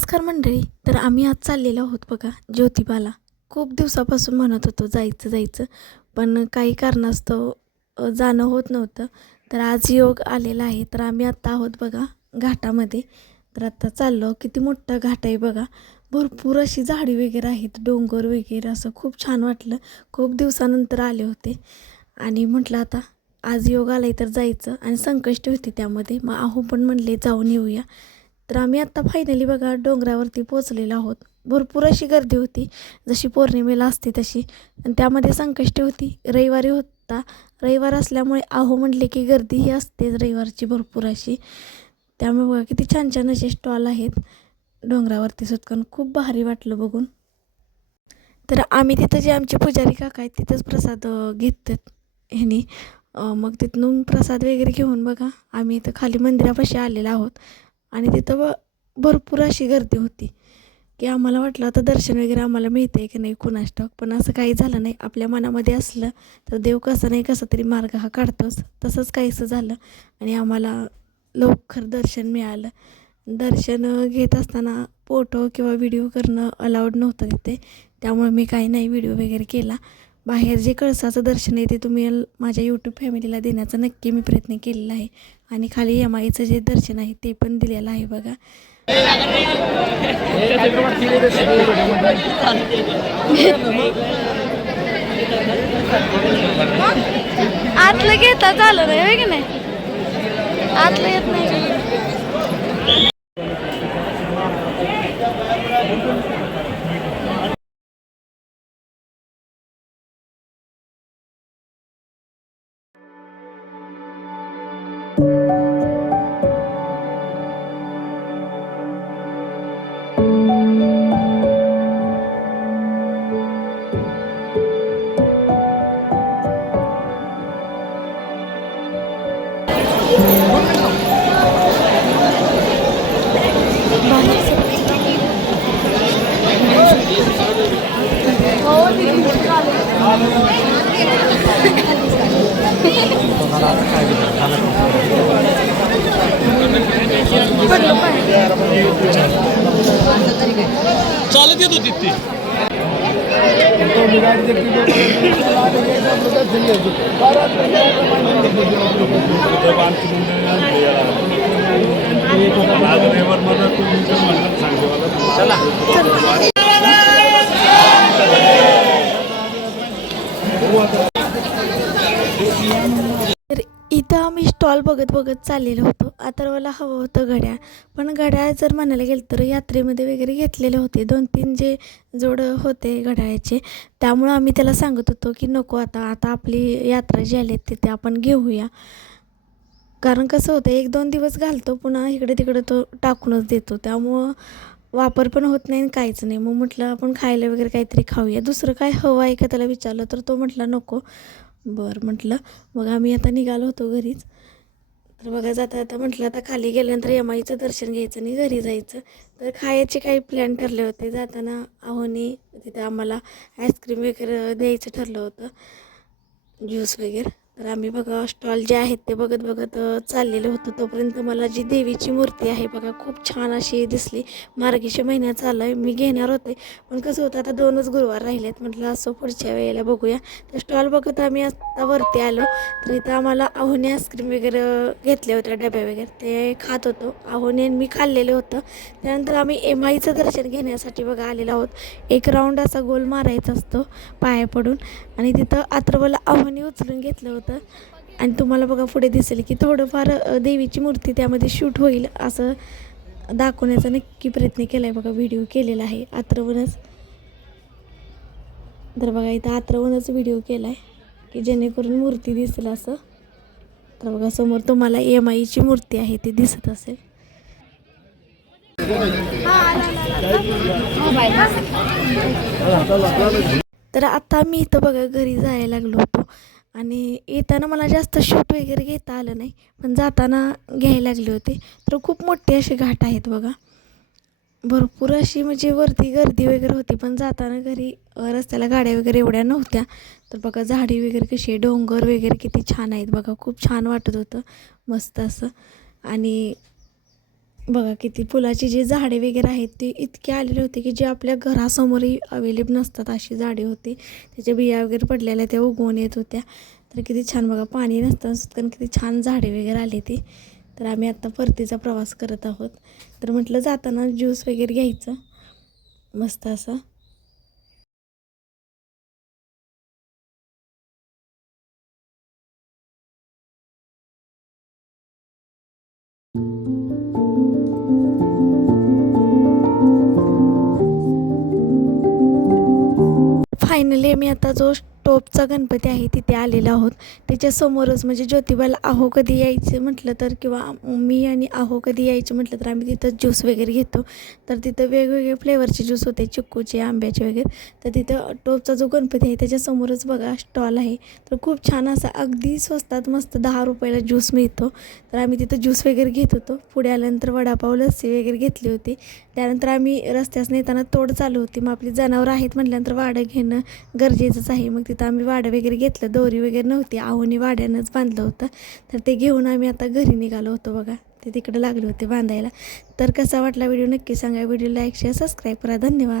नमस्कार मंडळी. तर आम्ही आज चाललेलो आहोत बघा ज्योतिबाला. खूप दिवसापासून म्हणत होतो जायचं पण काही कारणास्तव जाणं होत नव्हतं. तर आज योग आलेला आहे. तर आम्ही आत्ता आहोत बघा घाटामध्ये. तर आत्ता चाललो. किती मोठा घाट आहे बघा. भरपूर अशी झाडी वगैरे आहेत, डोंगर वगैरे, असं खूप छान वाटलं. खूप दिवसानंतर आले होते आणि म्हटलं आता आज योग आलाय तर जायचं. आणि संकष्टी होती त्यामध्ये, मग आहो पण म्हणले जाऊन येऊया. तर आम्ही आत्ता फायनली बघा डोंगरावरती पोचलेलो आहोत. भरपूर अशी गर्दी होती, जशी पौर्णिमेला असते तशी. आणि त्यामध्ये संकष्टी होती, रविवारी होता. रविवार असल्यामुळे आहो म्हटले की गर्दी ही असतेच रविवारची भरपूर अशी. त्यामुळे बघा किती छान छान असे स्टॉल आहेत डोंगरावरती सुटकन. खूप भारी वाटलं बघून. तर आम्ही तिथं जे आमचे पुजारी काका आहेत तिथंच प्रसाद घेतात ह्यानी. मग तिथून प्रसाद वगैरे घेऊन बघा आम्ही इथं खाली मंदिरापाशी आलेलो आहोत. आणि तिथं भरपूर अशी गर्दी होती की आम्हाला वाटलं आता दर्शन वगैरे आम्हाला मिळतं आहे की नाही कुणास ठाऊक. पण असं काही झालं नाही. आपल्या मनामध्ये असलं तर देव कसं नाही कसं तरी मार्ग हा काढतोच. तसंच काहीसं झालं आणि आम्हाला लवकर दर्शन मिळालं. दर्शन घेत असताना फोटो किंवा व्हिडिओ करणं अलाउड नव्हतं तिथे. त्यामुळे मी काही नाही व्हिडिओ वगैरे केला. बाहेर जे कळसाचं दर्शन आहे ते तुम्ही माझ्या यूट्यूब फॅमिलीला देण्याचा नक्की मी प्रयत्न केलेला आहे. आणि खाली यमाईचं जे दर्शन आहे ते पण दिलेलं आहे बघा. आतलं घेता झालं नाही की नाही, आतलं येत नाही. चालत येत होती ती. तर इथं आम्ही स्टॉल बघत बघत चाललेलो होतो. अथर्वला हवं होतं घड्याळ, पण घड्याळ जर म्हणायला गेलं तर यात्रेमध्ये वगैरे घेतलेले होते 2-3 जे जोडं होते घड्याळाचे. त्यामुळं आम्ही त्याला सांगत होतो की नको, आता आपली यात्रा जी आली तिथे आपण घेऊया. कारण कसं होतं 1-2 दिवस घालतो, पुन्हा इकडे तिकडे तो टाकूनच देतो. त्यामुळं वापर पण होत नाही आणि काहीच नाही. मग म्हटलं आपण खायला वगैरे काहीतरी खाऊया. दुसरं काय हवं आहे का त्याला विचारलं तर तो म्हटला नको. बरं म्हटलं. मग आम्ही आता निघालो होतो घरीच. तर बघा जाता आता म्हटलं आता खाली गेल्यानंतर यमाईचं दर्शन घ्यायचं आणि घरी जायचं. तर खायचे काही प्लॅन ठरले होते. जाताना आहोने तिथे आम्हाला आईस्क्रीम वगैरे द्यायचं ठरलं होतं, ज्यूस वगैरे. तर आम्ही बघा स्टॉल जे आहेत ते बघत बघत चाललेलं होतं. तोपर्यंत मला जी देवीची मूर्ती आहे बघा खूप छान अशी दिसली. मार्गशीर्ष महिन्यात चालू आहे, मी घेणार होते पण कसं होतं आता 2च गुरुवार राहिलेत. म्हटलं असं पुढच्या वेळेला बघूया. तर स्टॉल बघत आम्ही आता वरती आलो. तर इथं आम्हाला आहोने आईस्क्रीम वगैरे घेतले होते, डब्या वगैरे ते खात होतो. आहोने मी खाल्लेलं होतं. त्यानंतर आम्ही एमाईचं दर्शन घेण्यासाठी बघा आलेलो आहोत. एक राऊंड असा गोल मारायचा असतो पाया पडून. आणि तिथं अथर्वला आव्हाने उचलून घेतलं होतं. आणि तुम्हाला बघा पुढे दिसेल की थोडंफार देवीची मूर्ती त्यामध्ये शूट होईल असं दाखवण्याचा नक्की प्रयत्न केला आहे बघा, व्हिडिओ केलेला आहे अथर्वनंच. तर बघा इथं अथर्वनंच व्हिडिओ केला आहे की जेणेकरून मूर्ती दिसेल असं. तर बघा समोर तुम्हाला एमाईची मूर्ती आहे ती दिसत असेल. तर आता मी इथं बघा घरी जायला लागलो होतो आणि येताना मला जास्त शूट वगैरे घेता आलं नाही, पण जाताना घ्यायला लागले होते. तर खूप मोठे असे घाट आहेत बघा. भरपूर अशी म्हणजे वरती गर्दी वगैरे होती, पण जाताना घरी रस्त्याला गाड्या वगैरे एवढ्या नव्हत्या. तर बघा झाडी वगैरे कशी आहे, डोंगर वगैरे किती छान आहेत बघा. खूप छान वाटत होतं, मस्त असं. आणि बघा किती फुलाची जी झाडे वगैरे आहेत ती इतके आलेले होते की जे आपल्या घरासमोरही अवेलेबल नसतात अशी झाडे होती. त्याच्या बिया वगैरे पडलेल्या त्या उगवून येत होत्या. तर किती छान बघा पाणी नसताना सुद्धा किती छान झाडे वगैरे आली ती. तर आम्ही आत्ता परतीचा प्रवास करत आहोत. तर म्हटलं जाताना ज्यूस वगैरे घ्यायचं मस्त असं. फायनली आम्ही आता जो टोपचा गणपती आहे तिथे आलेलो आहोत. त्याच्यासमोरच म्हणजे ज्योतिबाला आहो कधी यायचं म्हटलं तर किंवा मी आणि आहो कधी यायचं म्हटलं तर आम्ही तिथं ज्यूस वगैरे घेतो. तर तिथं वेगवेगळे फ्लेवरचे ज्यूस होते, चिक्कूचे, आंब्याचे वगैरे. तर तिथं टोपचा जो गणपती आहे त्याच्यासमोरच बघा स्टॉल आहे. तर खूप छान असा अगदी स्वस्तात मस्त 10 रुपयाला ज्यूस मिळतो. तर आम्ही तिथं ज्यूस वगैरे घेत होतो. पुढे आल्यानंतर वडापाव, लस्सी वगैरे घेतली होती. त्यानंतर आम्ही रस्त्यास नेताना तोड चालू होती. मग आपली जनावरं आहेत म्हटल्यानंतर वाडं घेणं गरजेचंच आहे. मग तिथं आम्ही वाडं वगैरे घेतलं. दोरी वगैरे नव्हती, आहोनी वाड्यानंच बांधलं होतं. तर ते घेऊन आम्ही आता घरी निघालो होतो बघा. ते तिकडे लागले होते बांधायला. तर कसा वाटला व्हिडिओ नक्की सांगा. व्हिडिओ लाईक शेअर सबस्क्राईब करा. धन्यवाद.